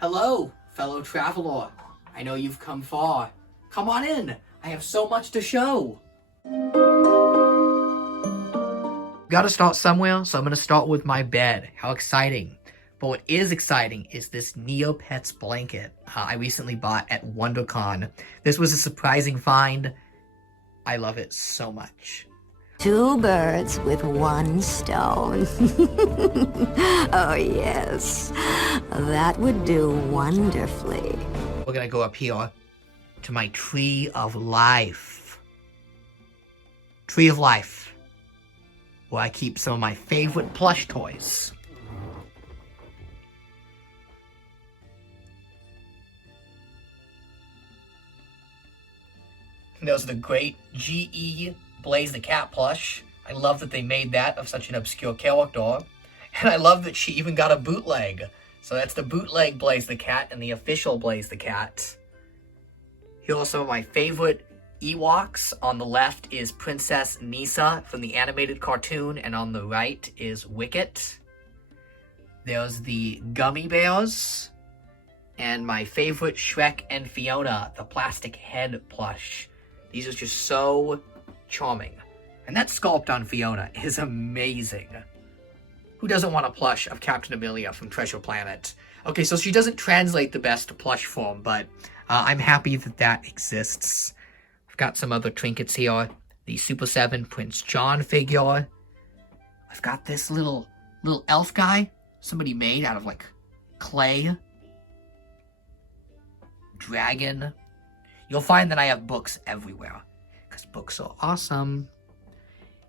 Hello, fellow traveler. I know you've come far. Come on in. I have so much to show. Gotta start somewhere, so I'm gonna start with my bed. How exciting. But what is exciting is this Neopets blanket I recently bought at WonderCon. This was a surprising find. I love it so much. Two birds with one stone. Oh, yes. That would do wonderfully. We're gonna go up here to my Tree of Life. Tree of Life, where I keep some of my favorite plush toys. There's the great G.E. Blaze the Cat plush. I love that they made that of such an obscure character. And I love that she even got a bootleg. So that's the bootleg Blaze the Cat and the official Blaze the Cat. Here are some of my favorite Ewoks. On the left is Princess Nisa from the animated cartoon, and on the right is Wicket. There's the Gummy Bears. And my favorite Shrek and Fiona, the plastic head plush. These are just so charming. And that sculpt on Fiona is amazing. Who doesn't want a plush of Captain Amelia from Treasure Planet? Okay, so she doesn't translate the best plush form, but I'm happy that that exists. I've got some other trinkets here. The Super 7 Prince John figure. I've got this little elf guy somebody made out of, like, clay. Dragon. You'll find that I have books everywhere, because books are awesome.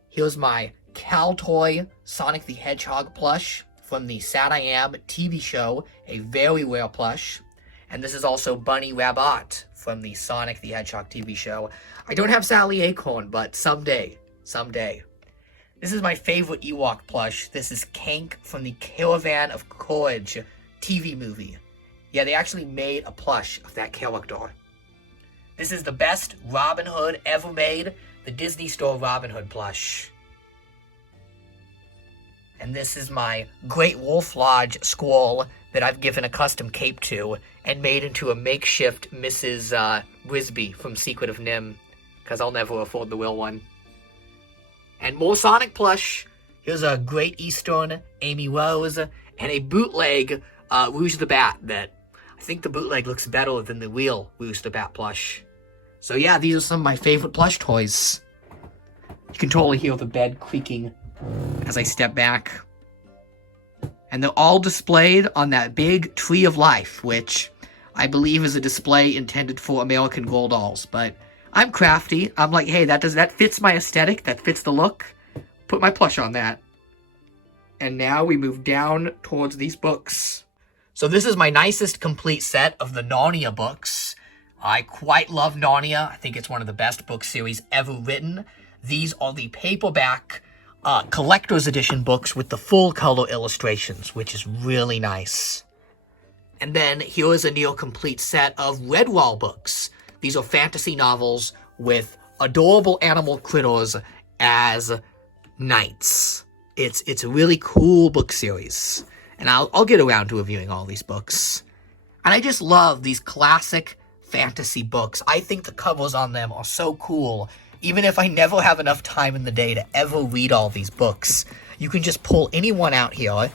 Here's my Caltoy Sonic the Hedgehog plush from the Sad I Am TV show, a very rare plush. And this is also Bunny Rabbit from the Sonic the Hedgehog TV show. I don't have Sally Acorn, but someday. This is my favorite Ewok plush. This is Kank from the Caravan of Courage TV movie. Yeah, they actually made a plush of that character. This is the best Robin Hood ever made, the Disney Store Robin Hood plush. And this is my Great Wolf Lodge squall that I've given a custom cape to and made into a makeshift Mrs. Wisby from Secret of Nim, because I'll never afford the real one. And more Sonic plush. Here's a Great Eastern Amy Rose and a bootleg Rouge the Bat that I think the bootleg looks better than the real Rouge the Bat plush. So yeah, these are some of my favorite plush toys. You can totally hear the bed creaking as I step back. And they're all displayed on that big Tree of Life, which I believe is a display intended for American Girl dolls. But I'm crafty. I'm like, hey, that fits my aesthetic, that fits the look. Put my plush on that. And now we move down towards these books. So this is my nicest complete set of the Narnia books. I quite love Narnia. I think it's one of the best book series ever written. These are the paperback collector's edition books with the full color illustrations, which is really nice. And then here is a near complete set of Redwall books. These are fantasy novels with adorable animal critters as knights. It's a really cool book series. And I'll get around to reviewing all these books. And I just love these classic fantasy books. I think the covers on them are so cool. Even if I never have enough time in the day to ever read all these books, you can just pull any one out here,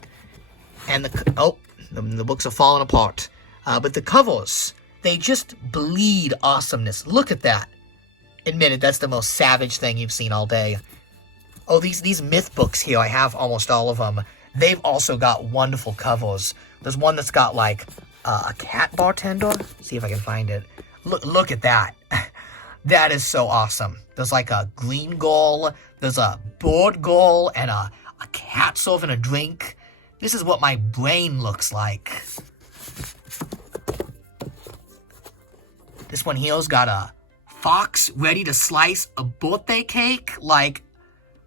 and the books are falling apart. But the covers, they just bleed awesomeness. Look at that. Admit it, that's the most savage thing you've seen all day. Oh, these myth books here, I have almost all of them. They've also got wonderful covers. There's one that's got, like, a cat bartender. See if I can find it. Look at that. That is so awesome. There's like a green gull, there's a bird gull, and a cat serving a drink. This is what my brain looks like. This one here's got a fox ready to slice a birthday cake, and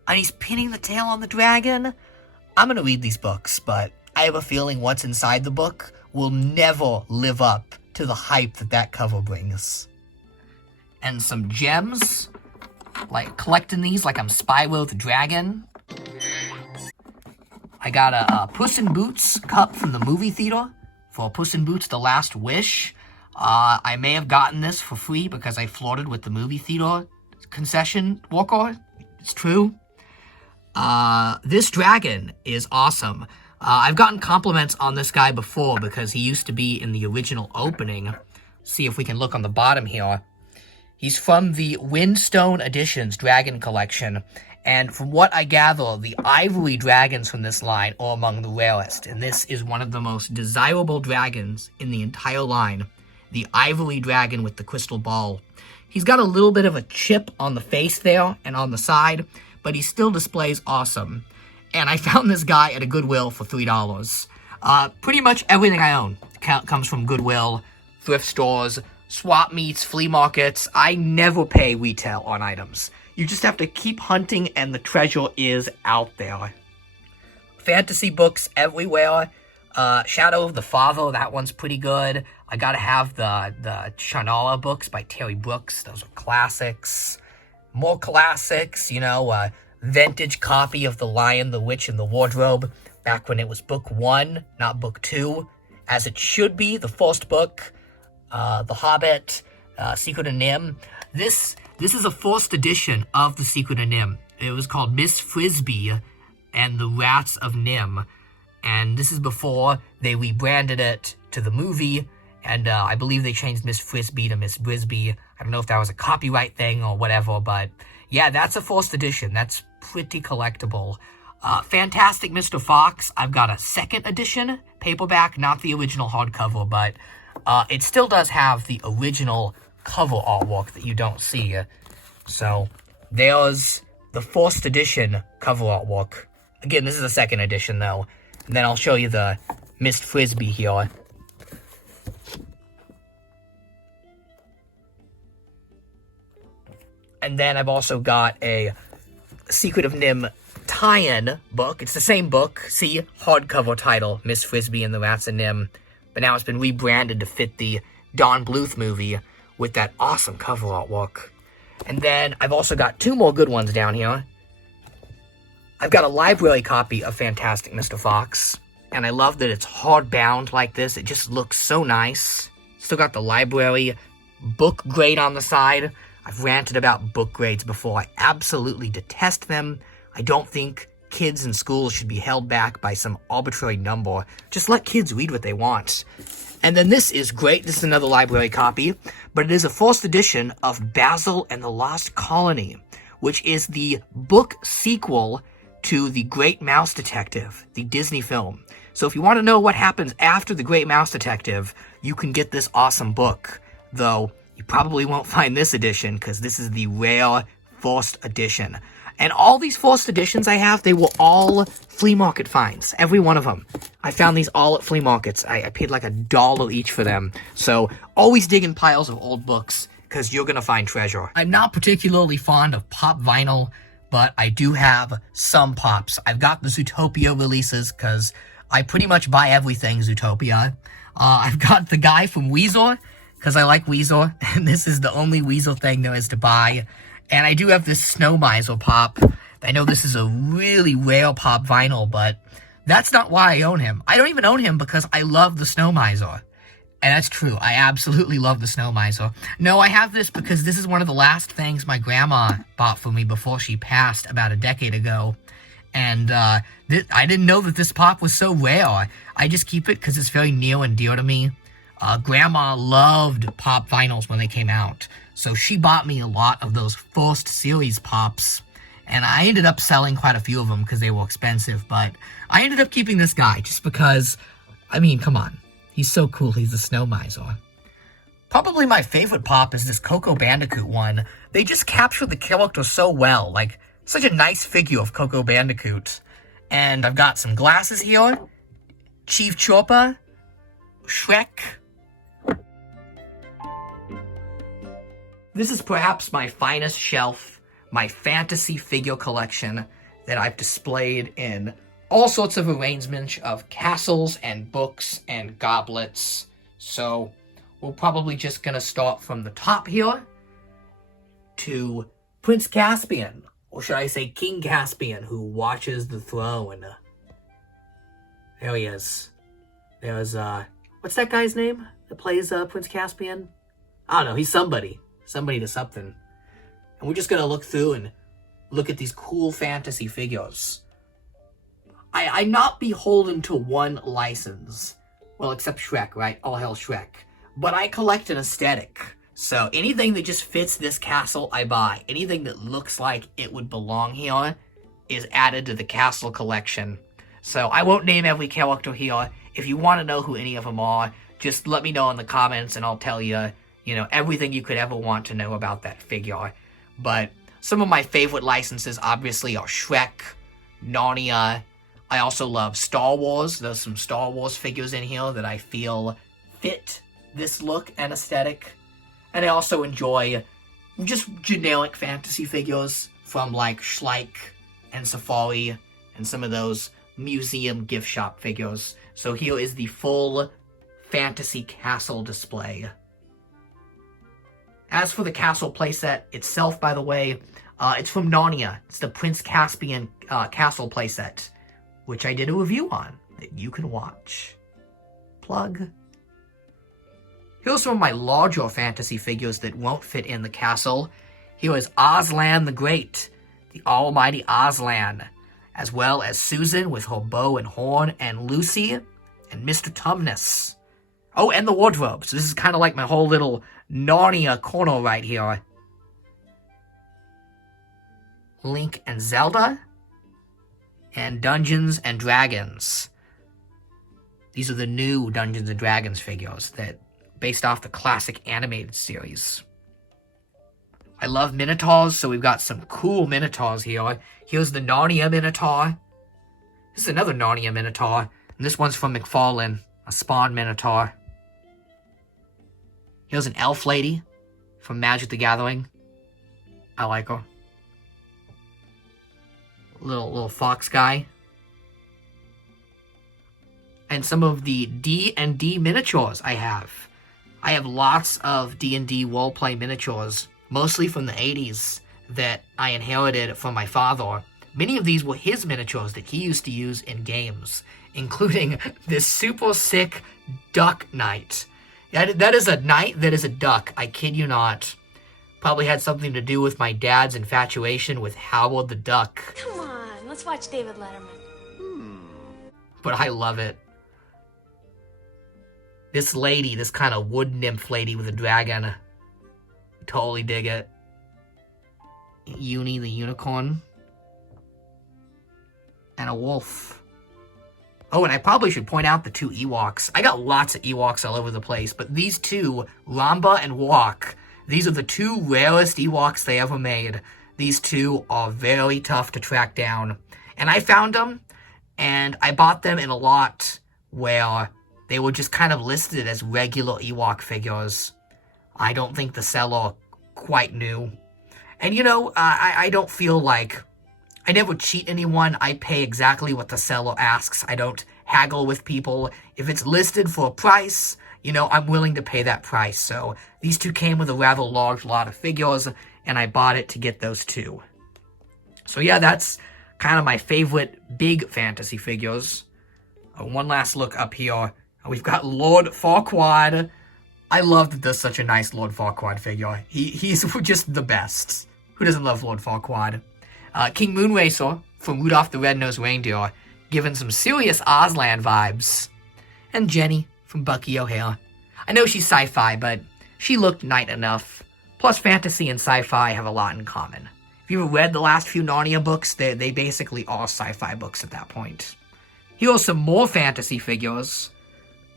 he's pinning the tail on the dragon. I'm gonna read these books, but I have a feeling what's inside the book will never live up to the hype that cover brings. And some gems, like collecting these like I'm Spyro the Dragon. I got a Puss in Boots cup from the movie theater. for Puss in Boots: The Last Wish. I may have gotten this for free because I flirted with the movie theater concession worker. It's true. This dragon is awesome. I've gotten compliments on this guy before because he used to be in the original opening. See if we can look on the bottom here. He's from the Windstone Editions Dragon Collection, and from what I gather, the ivory dragons from this line are among the rarest, and this is one of the most desirable dragons in the entire line. The ivory dragon with the crystal ball. He's got a little bit of a chip on the face there and on the side, but he still displays awesome. And I found this guy at a Goodwill for $3. Pretty much everything I own comes from Goodwill, thrift stores, swap meets, flea markets. I never pay retail on items. You just have to keep hunting and the treasure is out there. Fantasy books everywhere. Shadow of the Father, that one's pretty good. I gotta have the Shannara books by Terry Brooks. Those are classics. More classics, vintage copy of The Lion, the Witch, and the Wardrobe, back when it was book 1, not book 2, as it should be, the first book. The Hobbit, Secret of Nim. This is a first edition of The Secret of Nim. It was called Miss Frisbee and the Rats of Nim. And this is before they rebranded it to the movie. And I believe they changed Miss Frisbee to Miss Brisbee. I don't know if that was a copyright thing or whatever, but yeah, that's a first edition. That's pretty collectible. Fantastic Mr. Fox. I've got a second edition paperback, not the original hardcover, but it still does have the original cover artwork that you don't see. So there's the first edition cover artwork. Again, this is a second edition, though. And then I'll show you the Miss Frisbee here. And then I've also got a Secret of Nim tie-in book. It's the same book. See, hardcover title, Miss Frisbee and the Rats of Nim. But now it's been rebranded to fit the Don Bluth movie with that awesome cover artwork. And then I've also got 2 more good ones down here. I've got a library copy of Fantastic Mr. Fox. And I love that it's hardbound like this. It just looks so nice. Still got the library book grade on the side. I've ranted about book grades before. I absolutely detest them. I don't think kids in schools should be held back by some arbitrary number. Just let kids read what they want. And then this is great. This is another library copy, but it is a first edition of Basil and the Lost Colony, which is the book sequel to The Great Mouse Detective, the Disney film. So if you want to know what happens after The Great Mouse Detective, you can get this awesome book. Though, you probably won't find this edition, because this is the rare first edition. And all these first editions I have, they were all flea market finds. Every one of them. I found these all at flea markets. I paid like $1 each for them. So, always dig in piles of old books, because you're going to find treasure. I'm not particularly fond of pop vinyl, but I do have some pops. I've got the Zootopia releases, because I pretty much buy everything Zootopia. I've got the guy from Weezer, because I like Weezer, and this is the only Weezer thing there is to buy. And I do have this Snow Miser pop. I know this is a really rare pop vinyl, but that's not why I own him. I don't even own him because I love the Snow Miser. And that's true. I absolutely love the Snow Miser. No, I have this because this is one of the last things my grandma bought for me before she passed about a decade ago. And I didn't know that this pop was so rare. I just keep it because it's very near and dear to me. Grandma loved pop vinyls when they came out. So she bought me a lot of those first series pops. And I ended up selling quite a few of them because they were expensive. But I ended up keeping this guy just because, I mean, come on. He's so cool. He's the Snow Miser. Probably my favorite pop is this Coco Bandicoot one. They just capture the character so well. Like, such a nice figure of Coco Bandicoot. And I've got some glasses here. Chief Chorpa. Shrek. This is perhaps my finest shelf, my fantasy figure collection that I've displayed in all sorts of arrangements of castles and books and goblets. So we're probably just going to start from the top here to Prince Caspian, or should I say King Caspian, who watches the throne. There he is. There's What's that guy's name that plays Prince Caspian? I don't know, he's somebody. Somebody to something. And we're just gonna look through and look at these cool fantasy figures. I'm not beholden to one license. Well, except Shrek, right? All hell Shrek. But I collect an aesthetic. So anything that just fits this castle, I buy. Anything that looks like it would belong here is added to the castle collection. So I won't name every character here. If you want to know who any of them are, just let me know in the comments and I'll tell you, everything you could ever want to know about that figure. But some of my favorite licenses obviously are Shrek, Narnia. I also love Star Wars. There's some Star Wars figures in here that I feel fit this look and aesthetic. And I also enjoy just generic fantasy figures from like Schleich and Safari and some of those museum gift shop figures. So here is the full fantasy castle display. As for the castle playset itself, by the way, it's from Narnia. It's the Prince Caspian castle playset, which I did a review on that you can watch. Plug. Here's some of my larger fantasy figures that won't fit in the castle. Here is Aslan the Great, the almighty Aslan, as well as Susan with her bow and horn, and Lucy, and Mr. Tumnus. Oh, and the wardrobe. So this is kind of like my whole little Narnia corner right here. Link and Zelda, and Dungeons and Dragons. These are the new Dungeons and Dragons figures that based off the classic animated series. I love Minotaurs, so we've got some cool Minotaurs here. Here's the Narnia Minotaur. This is another Narnia Minotaur, and this one's from McFarlane, a Spawn Minotaur. Here's an elf lady from Magic the Gathering. I like her. Little fox guy. And some of the D&D miniatures I have. I have lots of D&D roleplay miniatures, mostly from the 80s, that I inherited from my father. Many of these were his miniatures that he used to use in games, including this super sick duck knight. That is a knight that is a duck, I kid you not. Probably had something to do with my dad's infatuation with Howard the Duck. Come on, let's watch David Letterman. But I love it. This lady, this kind of wood nymph lady with a dragon. Totally dig it. Uni the unicorn. And a wolf. Oh, and I probably should point out the two Ewoks. I got lots of Ewoks all over the place, but these two, Ramba and Wok, these are the two rarest Ewoks they ever made. These two are very tough to track down. And I found them, and I bought them in a lot where they were just kind of listed as regular Ewok figures. I don't think the seller quite knew. And I don't feel like... I never cheat anyone. I pay exactly what the seller asks. I don't haggle with people. If it's listed for a price, I'm willing to pay that price. So these two came with a rather large lot of figures, and I bought it to get those two. So yeah, that's kind of my favorite big fantasy figures. One last look up here. We've got Lord Farquaad. I love that there's such a nice Lord Farquaad figure. He's just the best. Who doesn't love Lord Farquaad? King Moonracer from Rudolph the Red-Nosed Reindeer, giving some serious Aslan vibes. And Jenny from Bucky O'Hare. I know she's sci-fi, but she looked knight enough. Plus, fantasy and sci-fi have a lot in common. If you've read the last few Narnia books, they basically are sci-fi books at that point. Here are some more fantasy figures,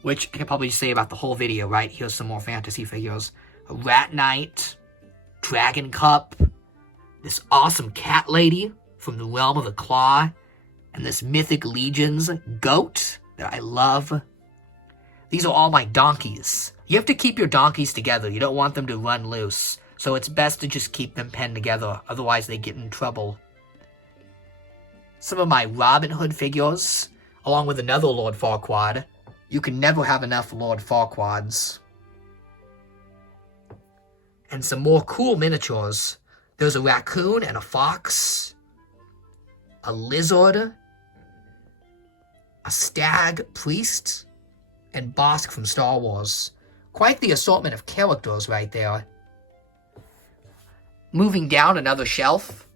which I can probably just say about the whole video, right? Here's some more fantasy figures. A Rat Knight, Dragon Cup, this awesome cat lady from the realm of the Claw, and this Mythic Legions goat that I love. These are all my donkeys. You have to keep your donkeys together. You don't want them to run loose. So it's best to just keep them penned together. Otherwise they get in trouble. Some of my Robin Hood figures, along with another Lord Farquaad. You can never have enough Lord Farquaads. And some more cool miniatures. There's a raccoon and a fox, a lizard, a stag priest, and Bosk from Star Wars. Quite the assortment of characters right there. Moving down another shelf,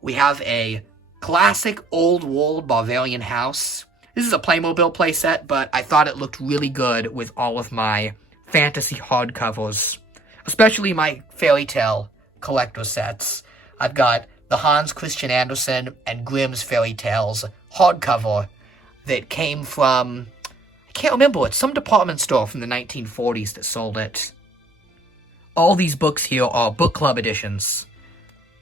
we have a classic old world Bavarian house. This is a Playmobil playset, but I thought it looked really good with all of my fantasy hardcovers, especially my fairy tale collector sets. I've got the Hans Christian Andersen and Grimm's Fairy Tales hardcover that came from, I can't remember, it's some department store from the 1940s that sold it. All these books here are book club editions.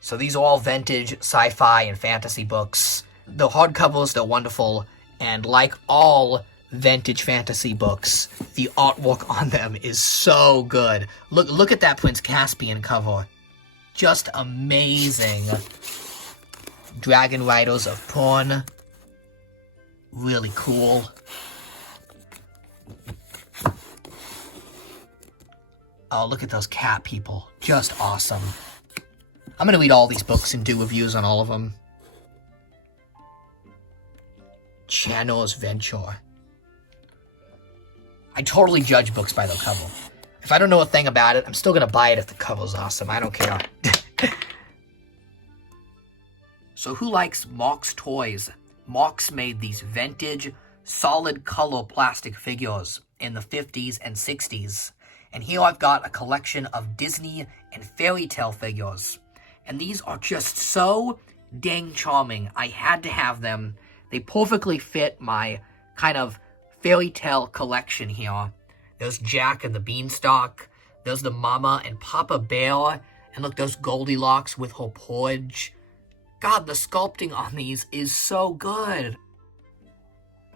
So these are all vintage sci-fi and fantasy books. The hardcovers, they're wonderful, and like all vintage fantasy books, the artwork on them is so good. Look at that Prince Caspian cover. Just amazing. Dragon Riders of Porn. Really cool. Oh, look at those cat people. Just awesome. I'm gonna read all these books and do reviews on all of them. Chanor's Venture. I totally judge books by their cover. If I don't know a thing about it, I'm still gonna buy it if the cover's awesome. I don't care. So who likes Mark's Toys? Mark's made these vintage, solid color plastic figures in the 50s and 60s. And here I've got a collection of Disney and fairy tale figures. And these are just so dang charming. I had to have them. They perfectly fit my kind of fairy tale collection here. There's Jack and the Beanstalk. There's the Mama and Papa Bear. And look, there's Goldilocks with her porridge. God, the sculpting on these is so good.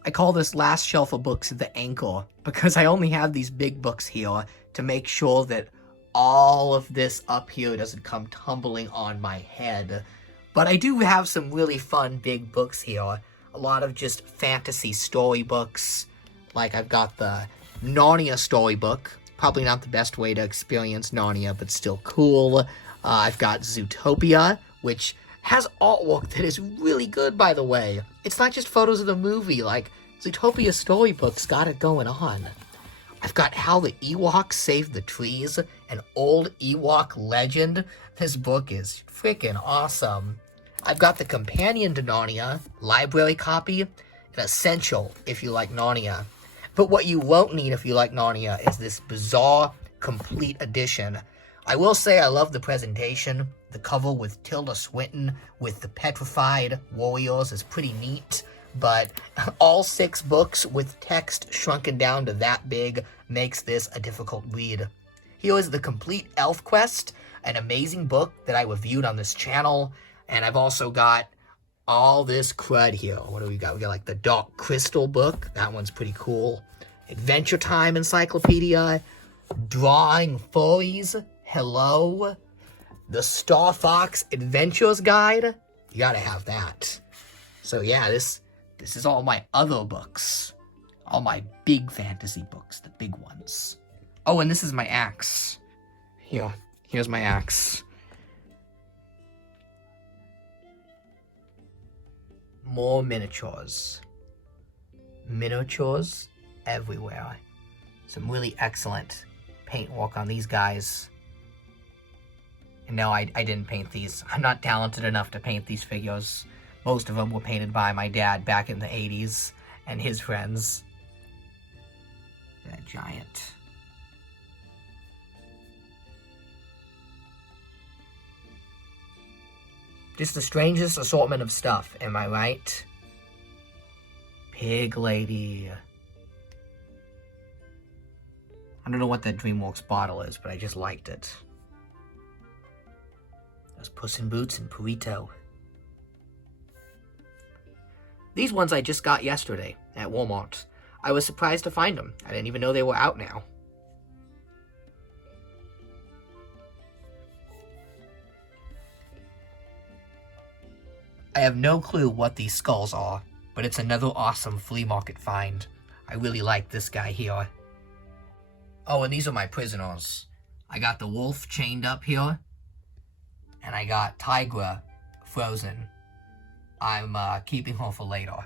I call this last shelf of books the anchor because I only have these big books here to make sure that all of this up here doesn't come tumbling on my head. But I do have some really fun big books here. A lot of just fantasy storybooks. Like I've got the Narnia storybook. Probably not the best way to experience Narnia, but still cool. I've got Zootopia, which has artwork that is really good, by the way. It's not just photos of the movie. Like, Zootopia storybook's got it going on. I've got How the Ewoks Saved the Trees, an old Ewok legend. This book is freaking awesome. I've got the companion to Narnia, library copy, an essential if you like Narnia. But what you won't need if you like Narnia is this bizarre, complete edition. I will say I love the presentation. The cover with Tilda Swinton with the petrified warriors is pretty neat. But all 6 books with text shrunken down to that big makes this a difficult read. Here is the complete Elfquest, an amazing book that I reviewed on this channel. And I've also got all this crud here. What do we got? We got like the Dark Crystal book. That one's pretty cool. Adventure Time Encyclopedia. Drawing Furries. Hello. The Star Fox Adventures Guide. You gotta have that. So yeah, this is all my other books. All my big fantasy books, the big ones. Oh, and this is my axe. Here's my axe. More miniatures. Miniatures everywhere. Some really excellent paint work on these guys. And no, I didn't paint these. I'm not talented enough to paint these figures. Most of them were painted by my dad back in the 80s and his friends. That giant. Just the strangest assortment of stuff, am I right? Pig Lady. I don't know what that DreamWorks bottle is, but I just liked it. There's Puss in Boots and Purito. These ones I just got yesterday at Walmart. I was surprised to find them. I didn't even know they were out now. I have no clue what these skulls are, but it's another awesome flea market find. I really like this guy here. Oh, and these are my prisoners. I got the wolf chained up here, and I got Tigra frozen. I'm keeping her for later.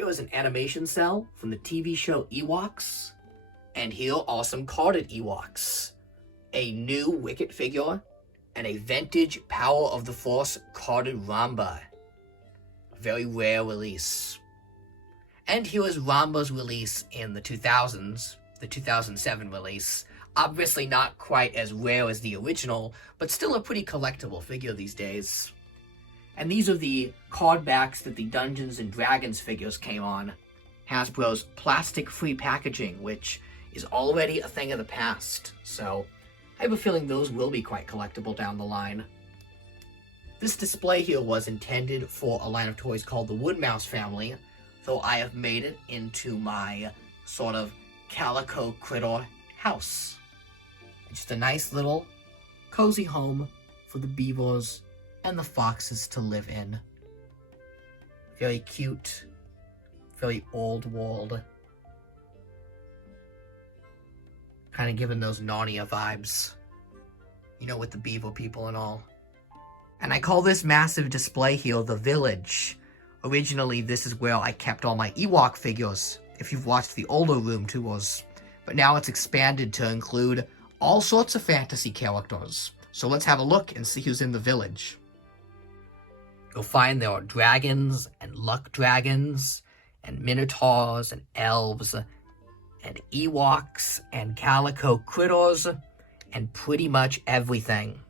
Here is an animation cell from the TV show Ewoks. And here are some carded Ewoks. A new Wicket figure, and a vintage Power of the Force carded Ramba. A very rare release. And here is Ramba's release in the 2000s, the 2007 release. Obviously not quite as rare as the original, but still a pretty collectible figure these days. And these are the card backs that the Dungeons & Dragons figures came on. Hasbro's plastic-free packaging, which is already a thing of the past, so I have a feeling those will be quite collectible down the line. This display here was intended for a line of toys called the Woodmouse family, though I have made it into my sort of calico critter house. Just a nice little cozy home for the beavers and the foxes to live in. Very cute, very old world. Kind of giving those Narnia vibes, you know, with the beaver people and all. And I call this massive display here the Village. Originally, this is where I kept all my Ewok figures, if you've watched the older room tours. But now it's expanded to include all sorts of fantasy characters. So let's have a look and see who's in the Village. You'll find there are dragons and luck dragons and minotaurs and elves and Ewoks and calico critters and pretty much everything.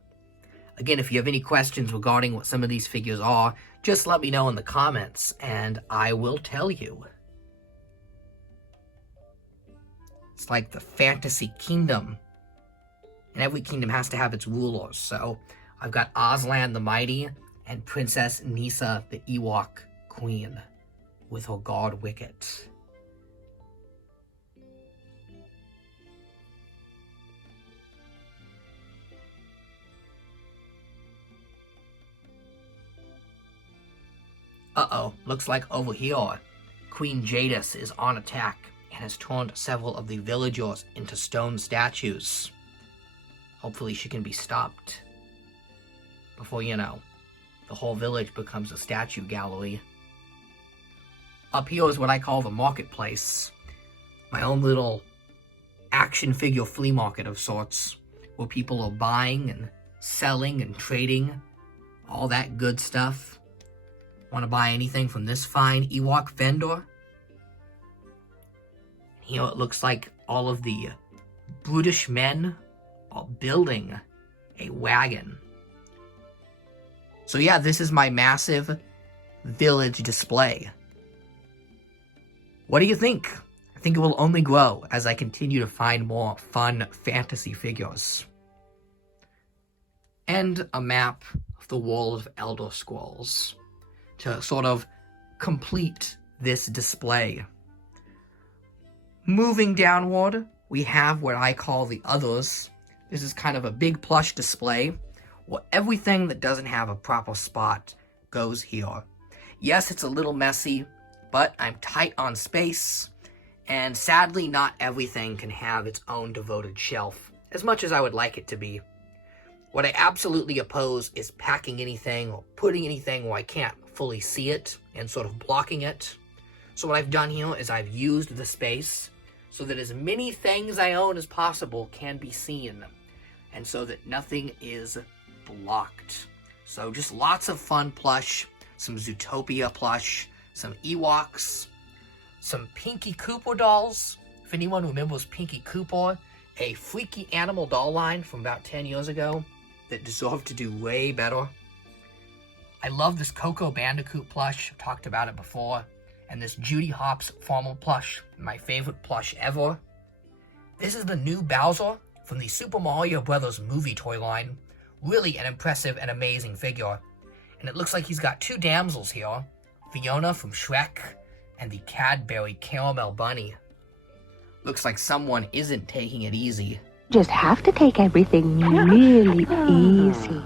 Again, if you have any questions regarding what some of these figures are, just let me know in the comments and I will tell you. It's like the fantasy kingdom, and every kingdom has to have its rulers. So I've got Aslan the Mighty and Princess Nissa the Ewok Queen with her guard Wicket. Uh-oh, looks like over here, Queen Jadis is on attack and has turned several of the villagers into stone statues. Hopefully she can be stopped before, you know, the whole village becomes a statue gallery. Up here is what I call the marketplace. My own little action figure flea market of sorts, where people are buying and selling and trading, all that good stuff. Want to buy anything from this fine Ewok vendor? Here it looks like all of the brutish men are building a wagon. So yeah, this is my massive village display. What do you think? I think it will only grow as I continue to find more fun fantasy figures. And a map of the World of Elder Scrolls to sort of complete this display. Moving downward, we have what I call the others. This is kind of a big plush display where everything that doesn't have a proper spot goes here. Yes, it's a little messy, but I'm tight on space, and sadly not everything can have its own devoted shelf, as much as I would like it to be. What I absolutely oppose is packing anything or putting anything where I can't fully see it and sort of blocking it. So what I've done here is I've used the space so that as many things I own as possible can be seen, and so that nothing is blocked. So just lots of fun plush, some Zootopia plush, some Ewoks, some Pinky Cooper dolls. If anyone remembers Pinky Cooper, a freaky animal doll line from about 10 years ago that deserved to do way better. I love this Coco Bandicoot plush, I've talked about it before, and this Judy Hopps formal plush, my favorite plush ever. This is the new Bowser from the Super Mario Bros. Movie toy line. Really an impressive and amazing figure. And it looks like he's got two damsels here, Fiona from Shrek and the Cadbury Caramel Bunny. Looks like someone isn't taking it easy. Just have to take everything really easy.